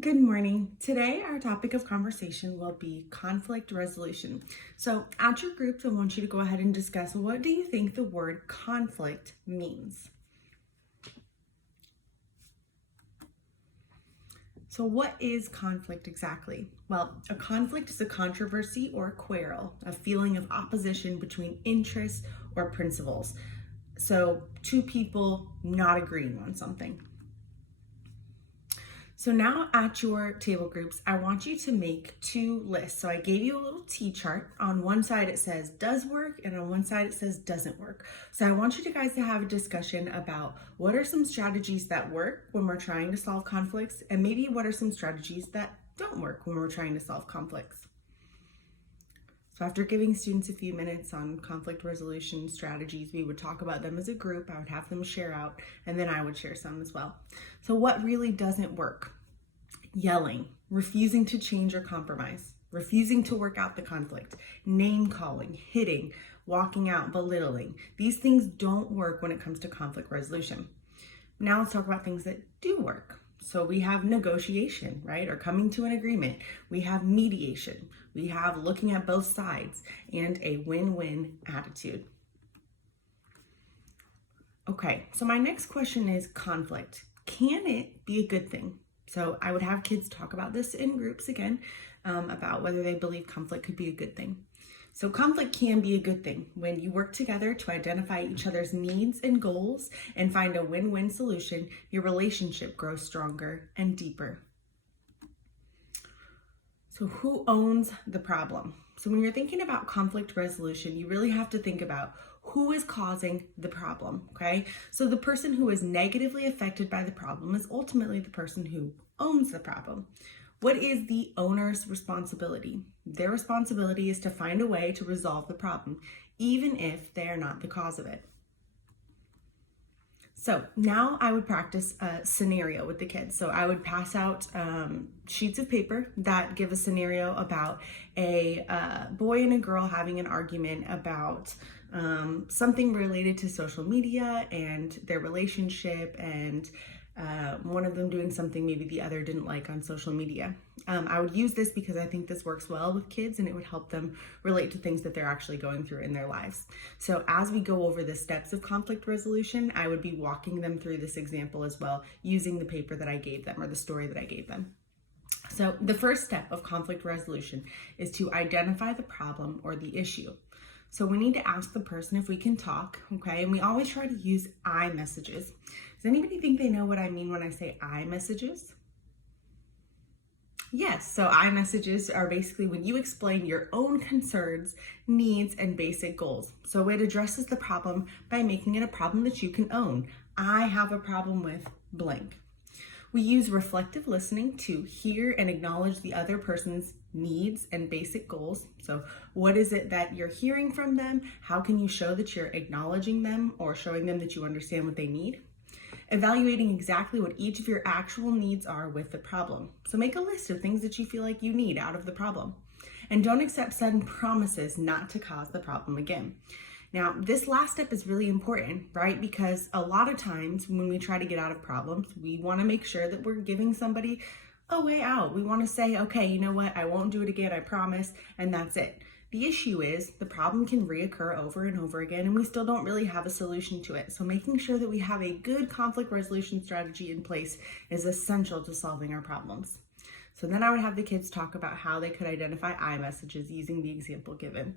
Good morning. Today, our topic of conversation will be conflict resolution. So, at your groups, I want you to go ahead and discuss what do you think the word conflict means? So, what is conflict exactly? Well, a conflict is a controversy or a quarrel, a feeling of opposition between interests or principles. So, two people not agreeing on something. So now at your table groups, I want you to make two lists. So I gave you a little T-chart. On one side it says does work, and on one side it says doesn't work. So I want you guys to have a discussion about what are some strategies that work when we're trying to solve conflicts, and maybe what are some strategies that don't work when we're trying to solve conflicts. So after giving students a few minutes on conflict resolution strategies, we would talk about them as a group. I would have them share out, and then I would share some as well. So what really doesn't work? Yelling, refusing to change or compromise, refusing to work out the conflict, name calling, hitting, walking out, belittling. These things don't work when it comes to conflict resolution. Now let's talk about things that do work. So we have negotiation, right? Or coming to an agreement. We have mediation. We have looking at both sides and a win-win attitude. Okay, so my next question is conflict. Can it be a good thing? So I would have kids talk about this in groups again, about whether they believe conflict could be a good thing. So conflict can be a good thing when you work together to identify each other's needs and goals and find a win-win solution. Your relationship grows stronger and deeper. So who owns the problem? So when you're thinking about conflict resolution, you really have to think about who is causing the problem, okay? So the person who is negatively affected by the problem is ultimately the person who owns the problem. What is the owner's responsibility? Their responsibility is to find a way to resolve the problem, even if they are not the cause of it. So now I would practice a scenario with the kids. So I would pass out sheets of paper that give a scenario about a boy and a girl having an argument about something related to social media and their relationship, and one of them doing something maybe the other didn't like on social media. I would use this because I think this works well with kids and it would help them relate to things that they're actually going through in their lives. So as we go over the steps of conflict resolution, I would be walking them through this example as well, using the paper that I gave them or the story that I gave them. So the first step of conflict resolution is to identify the problem or the issue. So we need to ask the person if we can talk, okay? And we always try to use I messages. Does anybody think they know what I mean when I say I messages? Yes, so I messages are basically when you explain your own concerns, needs, and basic goals. So it addresses the problem by making it a problem that you can own. I have a problem with blank. We use reflective listening to hear and acknowledge the other person's needs and basic goals. So what is it that you're hearing from them? How can you show that you're acknowledging them or showing them that you understand what they need? Evaluating exactly what each of your actual needs are with the problem. So make a list of things that you feel like you need out of the problem. And don't accept sudden promises not to cause the problem again. Now, this last step is really important, right? Because a lot of times when we try to get out of problems, we want to make sure that we're giving somebody a way out. We want to say, okay, you know what? I won't do it again, I promise, and that's it. The issue is the problem can reoccur over and over again, and we still don't really have a solution to it. So making sure that we have a good conflict resolution strategy in place is essential to solving our problems. So then I would have the kids talk about how they could identify I messages using the example given.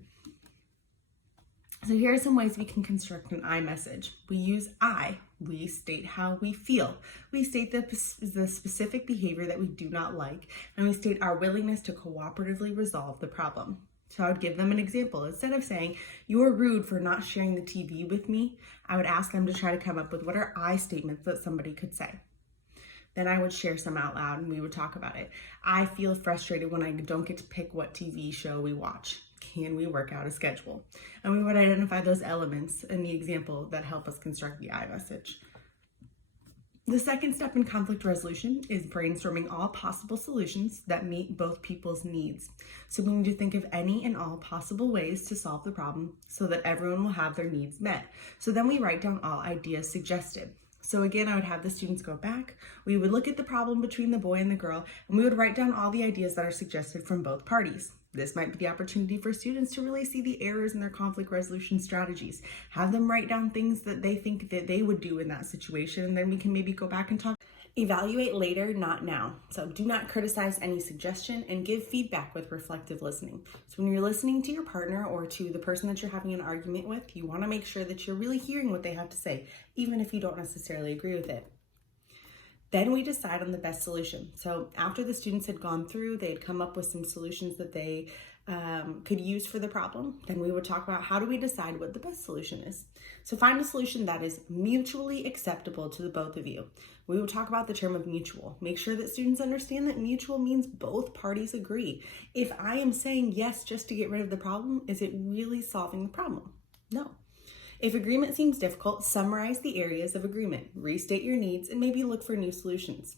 So here are some ways we can construct an I message. We use I. We state how we feel. We state the specific behavior that we do not like, and we state our willingness to cooperatively resolve the problem. So I would give them an example. Instead of saying, "You're rude for not sharing the TV with me," I would ask them to try to come up with what are I statements that somebody could say. Then I would share some out loud and we would talk about it. I feel frustrated when I don't get to pick what TV show we watch. Can we work out a schedule? And we would identify those elements in the example that help us construct the I message. The second step in conflict resolution is brainstorming all possible solutions that meet both people's needs. So we need to think of any and all possible ways to solve the problem so that everyone will have their needs met. So then we write down all ideas suggested. So again, I would have the students go back. We would look at the problem between the boy and the girl, and we would write down all the ideas that are suggested from both parties. This might be the opportunity for students to really see the errors in their conflict resolution strategies. Have them write down things that they think that they would do in that situation, and then we can maybe go back and talk. Evaluate later, not now. So do not criticize any suggestion and give feedback with reflective listening. So when you're listening to your partner or to the person that you're having an argument with, you want to make sure that you're really hearing what they have to say, even if you don't necessarily agree with it. Then we decide on the best solution. So after the students had gone through, they had come up with some solutions that they could use for the problem. Then we would talk about how do we decide what the best solution is. So find a solution that is mutually acceptable to the both of you. We would talk about the term of mutual. Make sure that students understand that mutual means both parties agree. If I am saying yes just to get rid of the problem, is it really solving the problem? No. If agreement seems difficult, summarize the areas of agreement, restate your needs, and maybe look for new solutions.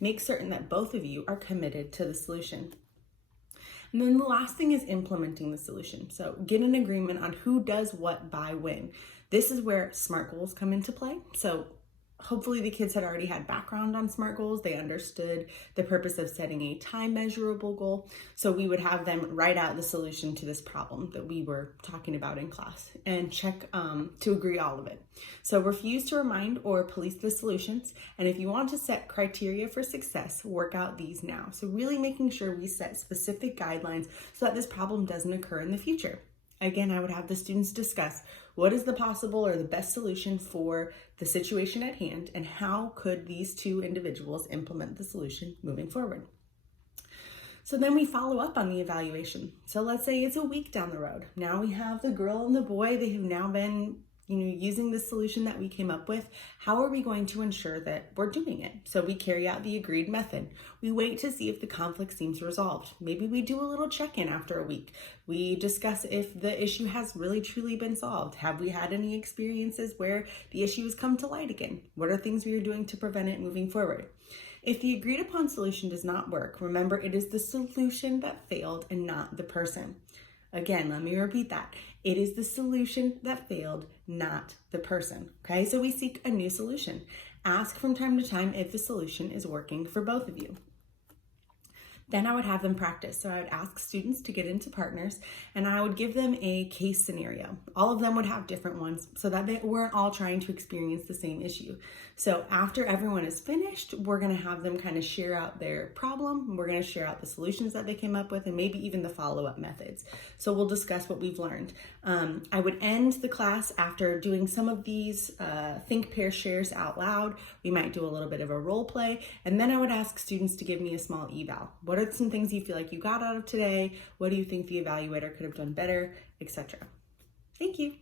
Make certain that both of you are committed to the solution. And then the last thing is implementing the solution. So get an agreement on who does what by when. This is where SMART goals come into play. So hopefully the kids had already had background on SMART goals. They understood the purpose of setting a time measurable goal. So we would have them write out the solution to this problem that we were talking about in class and check to agree all of it. So refuse to remind or police the solutions. And if you want to set criteria for success, work out these now. So really making sure we set specific guidelines so that this problem doesn't occur in the future. Again, I would have the students discuss what is the possible or the best solution for the situation at hand and how could these two individuals implement the solution moving forward. So then we follow up on the evaluation. So let's say it's a week down the road. Now we have the girl and the boy. They have now been using the solution that we came up with. How are we going to ensure that we're doing it? So we carry out the agreed method. We wait to see if the conflict seems resolved. Maybe we do a little check-in after a week. We discuss if the issue has really truly been solved. Have we had any experiences where the issue has come to light again? What are things we are doing to prevent it moving forward? If the agreed upon solution does not work, remember it is the solution that failed and not the person. Again, let me repeat that. It is the solution that failed, not the person. Okay, so we seek a new solution. Ask from time to time if the solution is working for both of you. Then I would have them practice. So I would ask students to get into partners and I would give them a case scenario. All of them would have different ones so that they weren't all trying to experience the same issue. So after everyone is finished, we're gonna have them kind of share out their problem. We're gonna share out the solutions that they came up with and maybe even the follow-up methods. So we'll discuss what we've learned. I would end the class after doing some of these think, pair, shares out loud. We might do a little bit of a role play. And then I would ask students to give me a small eval. What are some things you feel like you got out of today? What do you think the evaluator could have done better, etc.? Thank you.